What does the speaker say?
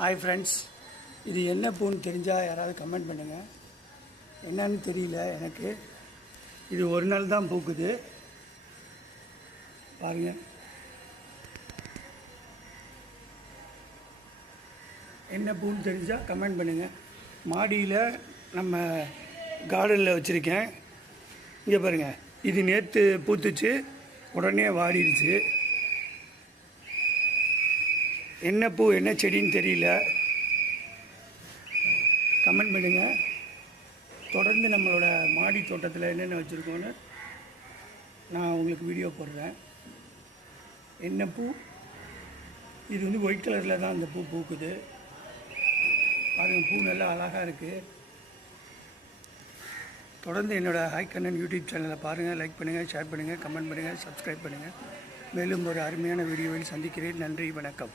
Hi friends, இது என்ன பூன்னு தெரிஞ்சால் யாராவது கமெண்ட் பண்ணுங்கள். என்னன்னு தெரியல எனக்கு. இது ஒரு நாள் தான் பூக்குது பாருங்கள். என்ன பூன்னு தெரிஞ்சால் கமெண்ட் பண்ணுங்கள். மாடியில் நம்ம கார்டனில் வச்சுருக்கேன். இங்கே பாருங்கள், இது நேற்று பூத்துச்சு, உடனே வாடிடுச்சு. என்ன பூ என்ன செடின்னு தெரியல, கமெண்ட் பண்ணுங்கள். தொடர்ந்து நம்மளோட மாடி தோட்டத்தில் என்னென்ன வச்சுருக்கோன்னு நான் உங்களுக்கு வீடியோ போடுறேன். என்ன பூ, இது வந்து ஒயிட் கலரில் தான் அந்த பூ பூக்குது பாருங்கள். பூ நல்லா அழகாக இருக்குது. தொடர்ந்து என்னோடய ஹாய் கண்ணன் யூடியூப் சேனலை பாருங்கள். லைக் பண்ணுங்கள், ஷேர் பண்ணுங்கள், கமெண்ட் பண்ணுங்கள், சப்ஸ்கிரைப் பண்ணுங்கள். மேலும் ஒரு அருமையான வீடியோவில் சந்திக்கிறேன். நன்றி, வணக்கம்.